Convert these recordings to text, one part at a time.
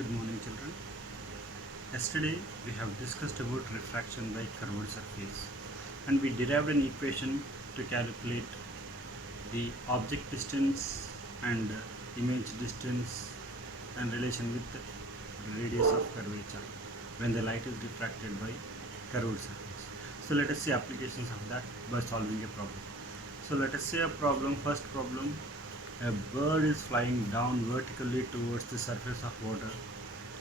Good morning, children. Yesterday we have discussed about refraction by curved surface, and we derived an equation to calculate the object distance and image distance and relation with the radius of curvature when the light is refracted by curved surface. So let us see applications of that by solving a problem. So let us say a problem. First problem: a bird is flying down vertically towards the surface of water.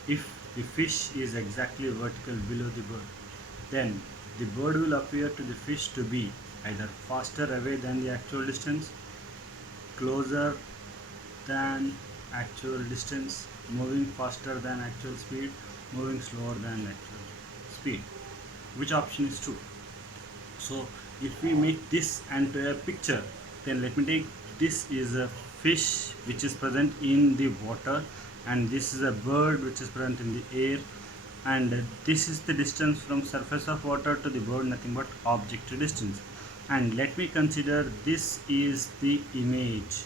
If the fish is exactly vertical below the bird, then the bird will appear to the fish to be either faster away than the actual distance, closer than actual distance, moving faster than actual speed, moving slower than actual speed. Which option is true? So if we make this into a picture, then let me take this is a fish which is present in the water, and this is a bird which is present in the air, and this is the distance from surface of water to the bird, nothing but object distance. And let me consider this is the image.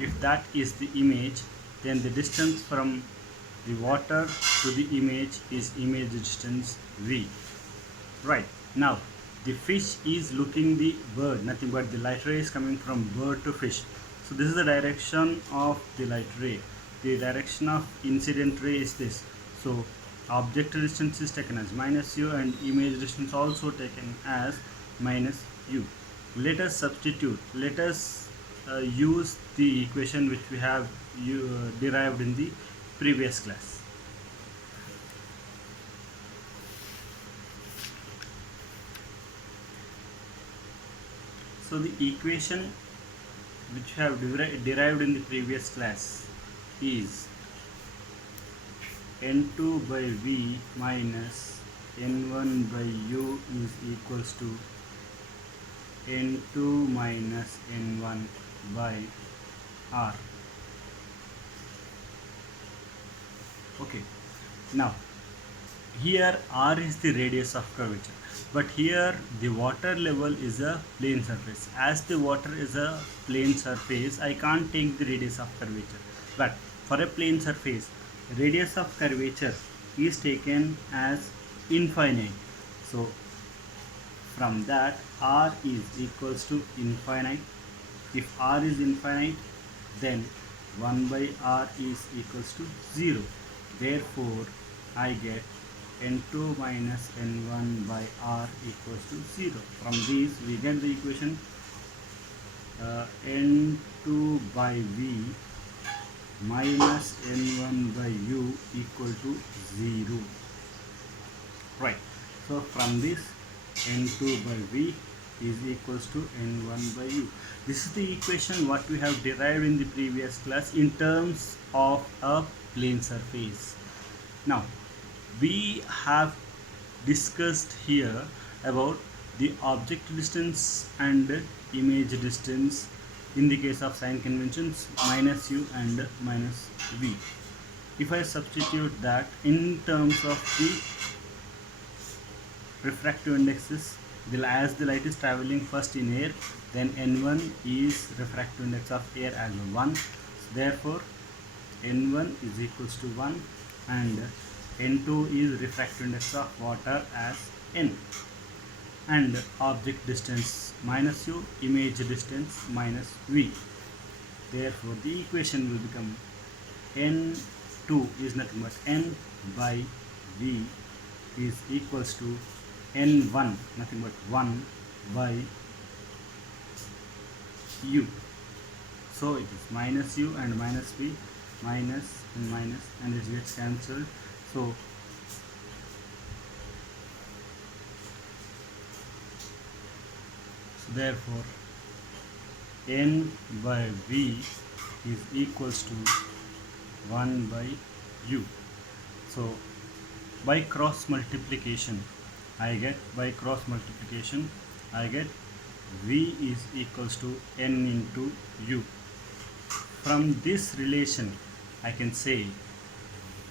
If that is the image, then the distance from the water to the image is image distance v. Right, now the fish is looking the bird, nothing but the light ray is coming from bird to fish. So this is the direction of the light ray. The direction of incident ray is this. So object distance is taken as minus u and image distance also taken as minus u. Let us substitute. Let us use the equation which we have derived in the previous class. So the equation which we have derived in the previous class is n2 by v minus n1 by u is equals to n2 minus n1 by r. Okay, now here r is the radius of curvature, but here the water level is a plane surface. As the water is a plane surface, I can't take the radius of curvature, but for a plane surface, radius of curvature is taken as infinite. So from that, r is equals to infinite. If r is infinite, then 1 by r is equals to 0. Therefore I get n2 minus n1 by r equals to 0. From these we get the equation n2 by v minus n1 by u equal to 0. Right, so from this n2 by v is equals to n1 by u. This is the equation what we have derived in the previous class in terms of a plane surface. Now we have discussed here about the object distance and image distance in the case of sign conventions minus u and minus v. If I substitute that in terms of the refractive indexes, as the light is traveling first in air, then n1 is refractive index of air as 1. Therefore n1 is equals to 1 and n2 is refractive index of water as n, and object distance minus u, image distance minus v. Therefore the equation will become n2 is nothing but n by v is equals to n1, nothing but 1 by u. So it is minus u and minus v, minus and minus, and it gets cancelled. So therefore n by v is equals to 1 by u. So by cross multiplication I get v is equals to n into u. From this relation I can say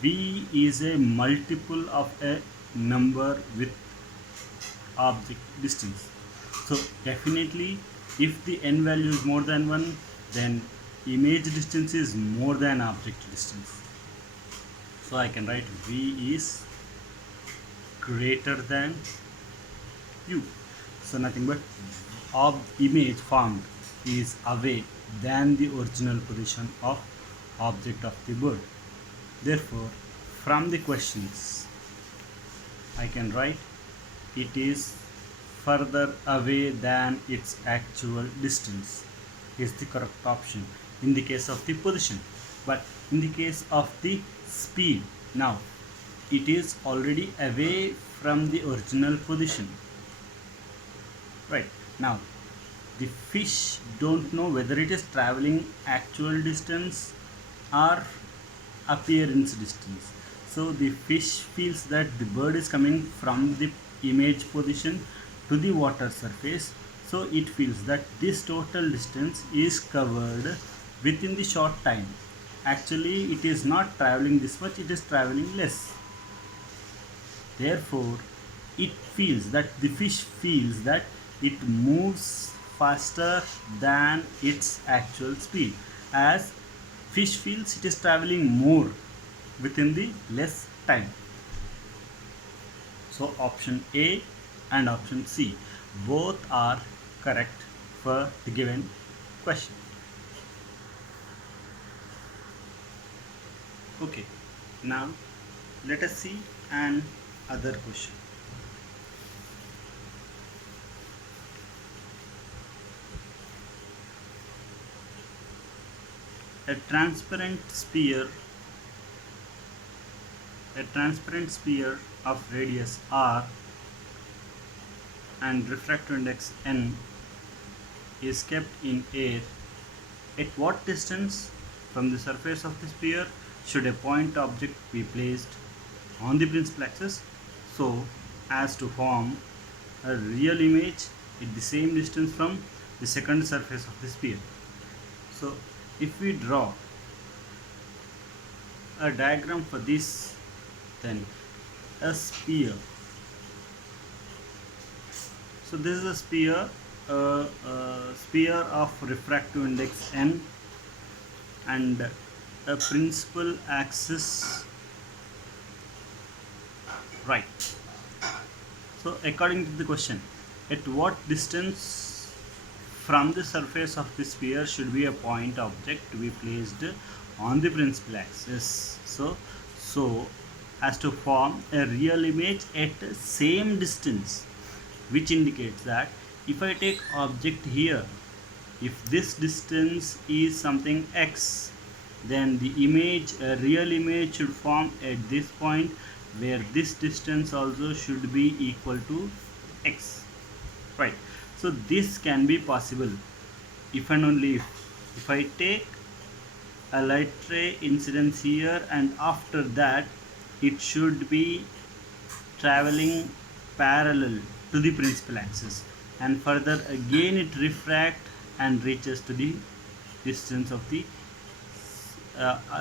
v is a multiple of a number with object distance. So definitely if the n value is more than 1, then image distance is more than object distance. So I can write V is greater than U. So nothing but image formed is away than the original position of object of the bird. Therefore, from the questions, I can write it is further away than its actual distance is the correct option in the case of the position. But in the case of the speed, now it is already away from the original position. Right, now the fish don't know whether it is traveling actual distance or appearance distance. So the fish feels that the bird is coming from the image position to the water surface, so it feels that this total distance is covered within the short time. Actually it is not traveling this much, it is traveling less. Therefore it feels that the fish feels that it moves faster than its actual speed, as fish feels it is traveling more within the less time. So option A and option C both are correct for the given question. Okay, now let us see an other question. A transparent sphere of radius r and refractive index n is kept in air. At what distance from the surface of the sphere should a point object be placed on the principal axis so as to form a real image at the same distance from the second surface of the sphere? So if we draw a diagram for this, then a sphere. So this is a sphere, sphere of refractive index n and a principal axis right. So according to the question, at what distance from the surface of the sphere should be a point object to be placed on the principal axis so as to form a real image at the same distance, which indicates that if I take object here, if this distance is something x, then the image, a real image, should form at this point where this distance also should be equal to x, right? So this can be possible if and only if I take a light ray incidence here, and after that it should be traveling parallel to the principal axis, and further again it refract and reaches to the distance of the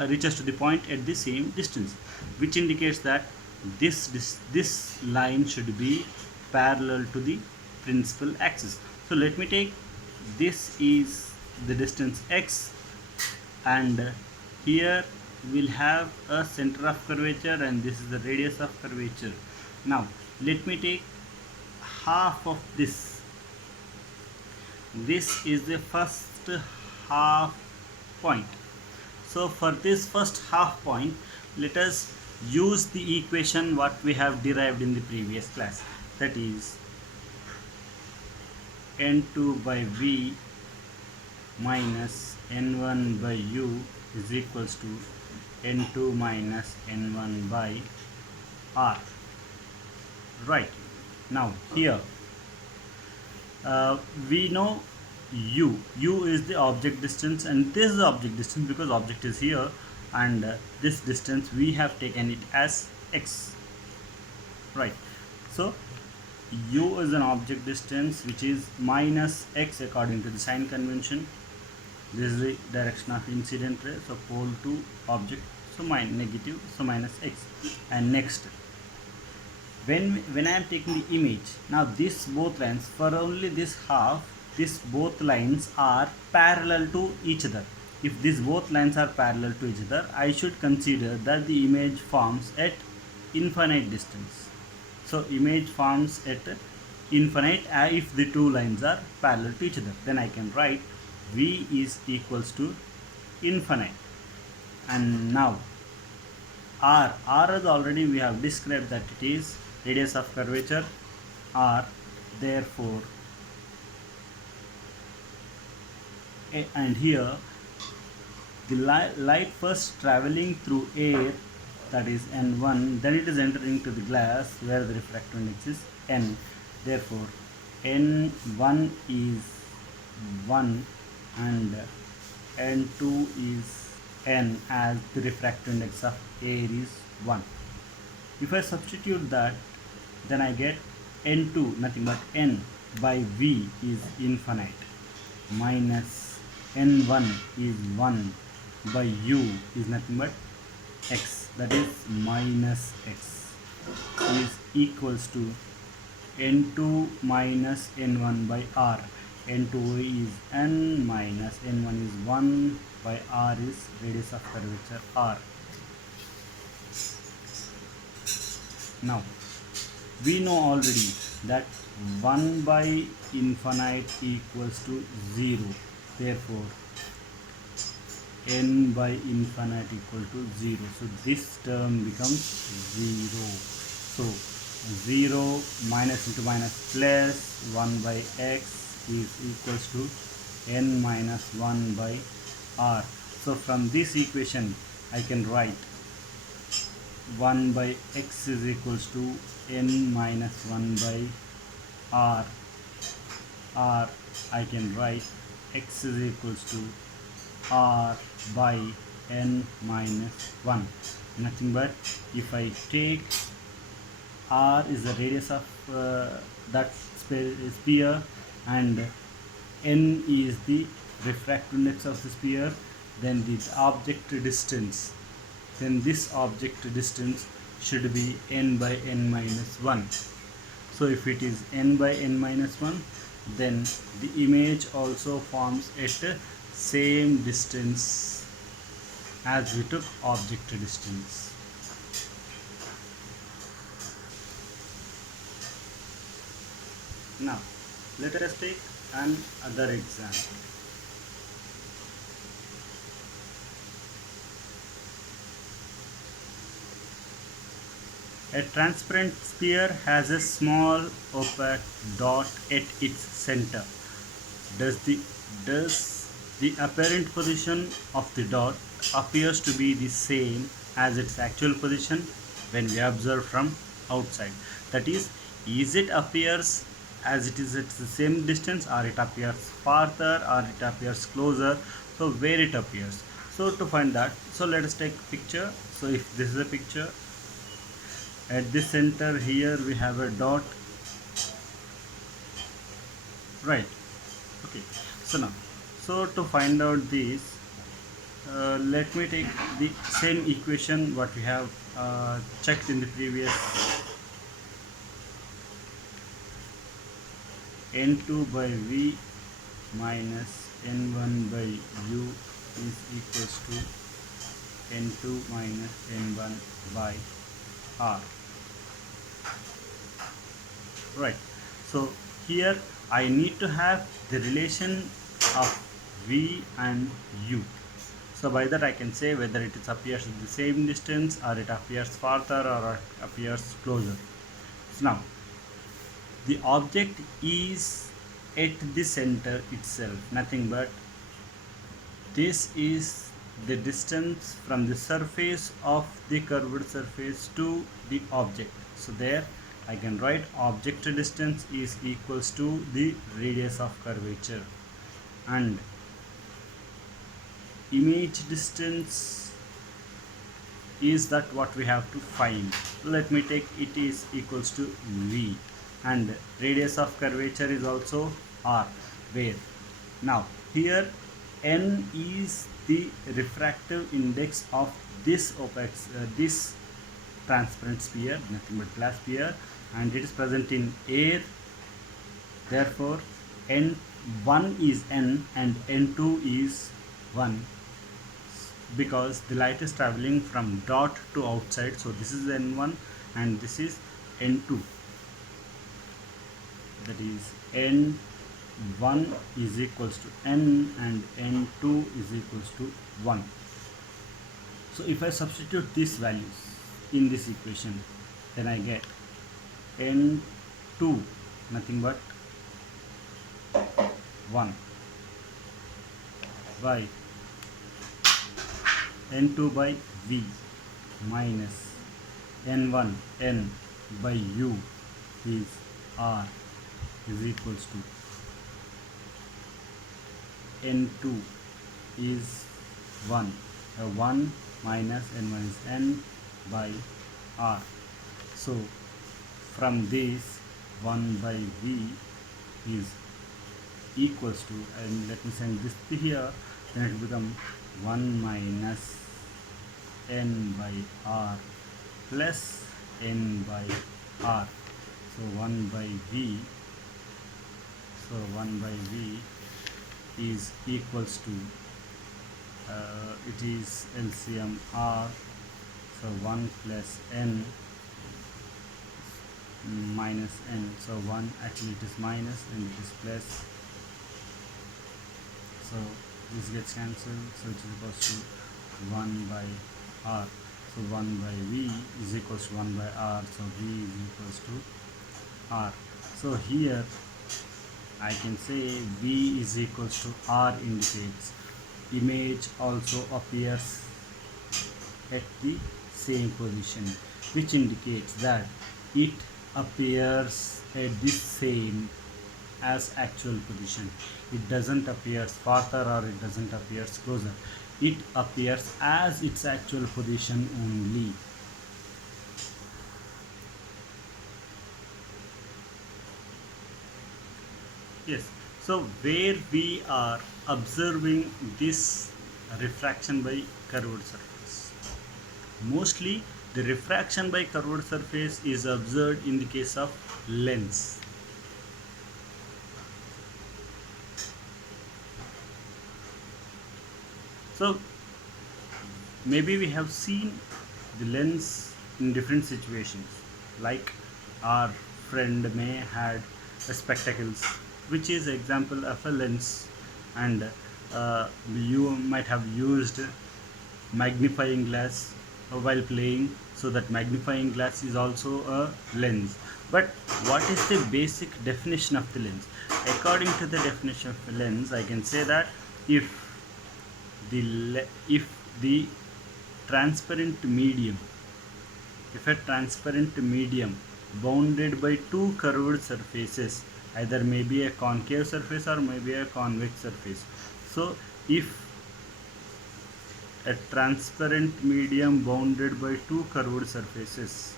reaches to the point at the same distance, which indicates that this line should be parallel to the principal axis. So let me take, this is the distance x, and here we'll have a center of curvature, and this is the radius of curvature. Now let me take half of this. This is the first half point. So for this first half point, let us use the equation what we have derived in the previous class, that is n2 by v minus n1 by u is equals to n2 minus n1 by r. Right, now here we know u is the object distance, and this is the object distance because object is here, and this distance we have taken it as x, right? So u is an object distance which is minus x according to the sign convention. This is the direction of incident ray, so pole to object, so negative, so minus x. And next, when I am taking the image, now this both lines, for only this half, this both lines are parallel to each other. if these both lines are parallel to each other, I should consider that the image forms at infinite distance. So image forms at infinite if the two lines are parallel to each other. Then I can write V is equals to infinite. And now R is already we have described that it is radius of curvature R. Therefore, and here the light first traveling through air, that is n1, then it is entering to the glass where the refractive index is n. Therefore, n1 is 1 and n2 is n, as the refractive index of air is 1. If I substitute that, then I get n2 nothing but n by v is infinite minus n1 is 1 by u is nothing but x, that is minus x, is equals to n2 minus n1 by r. n2 is n minus n1 is 1 by r is radius of curvature r. Now we know already that 1 by infinite equals to 0. Therefore, n by infinite equal to 0. So this term becomes 0. So 0 minus into minus plus 1 by x is equals to n minus 1 by r. So from this equation I can write 1 by x is equals to n minus 1 by r. I can write x is equals to r by n minus 1. Nothing but if I take r is the radius of that sphere and n is the refractive index of the sphere, then the object distance, then this object distance should be n by n minus 1. So if it is n by n minus 1, then the image also forms at same distance as we took object distance. Now let us take another example. A transparent sphere has a small opaque dot at its center. Does the apparent position of the dot appears to be the same as its actual position when we observe from outside? That is it appears as it is at the same distance, or it appears farther, or it appears closer? So where it appears? So to find that, so let us take a picture. So if this is a picture, at this center here we have a dot, right? Okay, so now, so to find out this, let me take the same equation what we have checked in the previous. n2 by v minus n1 by u is equals to n2 minus n1 by r. Right, so here I need to have the relation of v and u. So by that I can say whether it appears at the same distance, or it appears farther, or it appears closer. So now the object is at the center itself, nothing but this is the distance from the surface of the curved surface to the object. So there I can write object distance is equals to the radius of curvature, and image distance is that what we have to find. Let me take it is equals to v, and radius of curvature is also r, where now here n is the refractive index of this opaque this transparent sphere, nothing but glass sphere, and it is present in air. Therefore n1 is n and n2 is 1. because the light is traveling from dot to outside. So this is n1 and this is n2. That is n1 is equals to n and n2 is equals to 1. So if I substitute these values in this equation, then I get n2 nothing but 1 by n2 by v minus n1 n by u is r is equals to n2 is 1. 1 minus n1 is n by r. So from this 1 by v is equals to, and let me send this to here, then it becomes 1 minus n by r plus n by r. So 1 by v, so 1 by v is equals to it is LCM r, so 1 plus n minus n, so 1 actually it is minus and it is plus, so this gets cancelled, so it is equals to 1 by r. So 1 by v is equals to 1 by r, so v is equals to r. So here I can say v is equals to r indicates image also appears at the same position, which indicates that it appears at the same as actual position. It doesn't appear farther or it doesn't appear closer. It appears as its actual position only. Yes, so where we are observing this refraction by curved surface, mostly the refraction by curved surface is observed in the case of lens. So maybe we have seen the lens in different situations, like our friend may had spectacles, which is example of a lens, and you might have used magnifying glass while playing, so that magnifying glass is also a lens. But what is the basic definition of the lens? According to the definition of the lens, I can say that if the transparent medium, if a transparent medium bounded by two curved surfaces, either maybe a concave surface or maybe a convex surface. So if a transparent medium bounded by two curved surfaces,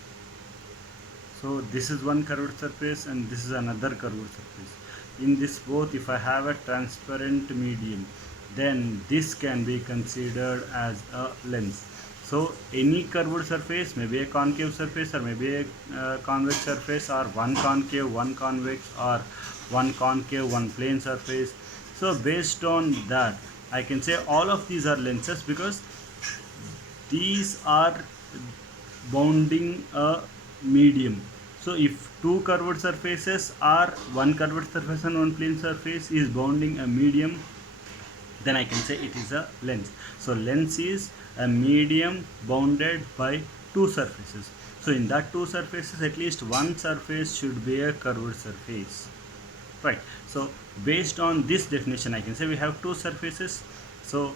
so this is one curved surface and this is another curved surface. In this both, if I have a transparent medium, then this can be considered as a lens. So any curved surface, maybe a concave surface or maybe a convex surface, or one concave, one convex, or one concave, one plane surface. So based on that, I can say all of these are lenses, because these are bounding a medium. So if two curved surfaces are one curved surface and one plane surface is bounding a medium, then I can say it is a lens. So lens is a medium bounded by two surfaces. So in that two surfaces, at least one surface should be a curved surface, right? So based on this definition, I can say we have two surfaces. So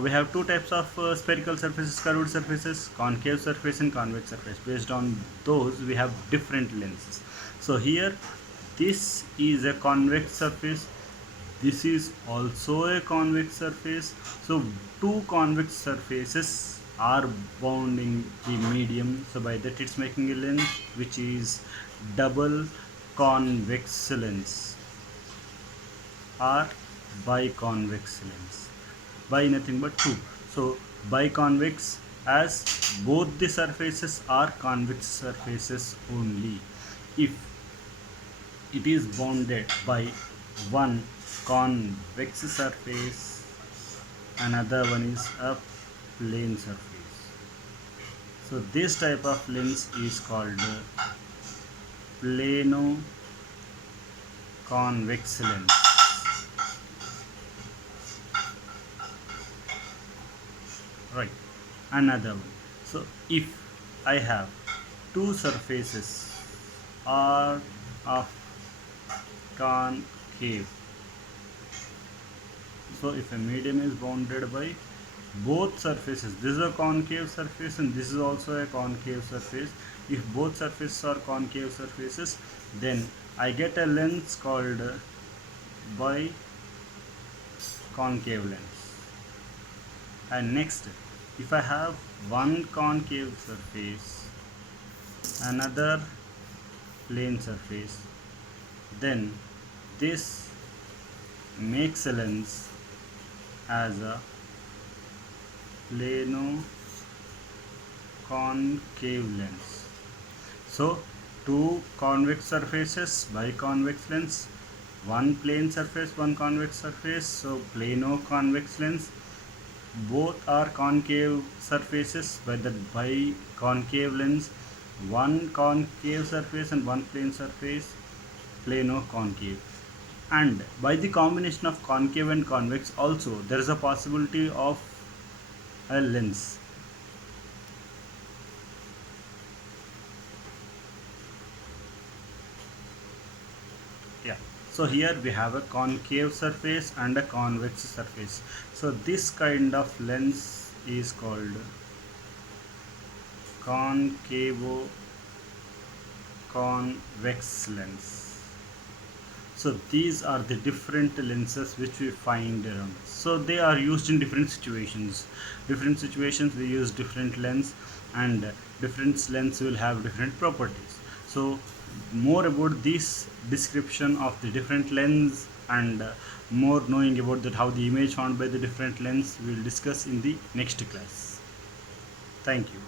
we have two types of spherical surfaces, curved surfaces, concave surface and convex surface. Based on those, we have different lenses. So here this is a convex surface, this is also a convex surface. So two convex surfaces are bounding the medium, so by that it's making a lens, which is double convex lens or biconvex lens. By nothing but two. So biconvex, as both the surfaces are convex surfaces only. If it is bounded by one convex surface, another one is a plane surface. So this type of lens is called plano convex lens. Right, another one. So if I have two surfaces are of concave, so if a medium is bounded by both surfaces, this is a concave surface and this is also a concave surface. If both surfaces are concave surfaces, then I get a lens called biconcave lens. And next, if I have one concave surface, another plane surface, then this makes a lens as a plano concave lens. So two convex surfaces, biconvex lens, one plane surface, one convex surface, so plano convex lens. Both are concave surfaces by the biconcave lens, one concave surface and one plane surface, plano concave. And by the combination of concave and convex also there is a possibility of a lens. Yeah, so here we have a concave surface and a convex surface. So this kind of lens is called concavo convex lens. So these are the different lenses which we find around us. So they are used in different situations. Different situations we use different lens, and different lens will have different properties. So more about this description of the different lens and more knowing about that how the image found by the different lens we will discuss in the next class. Thank you.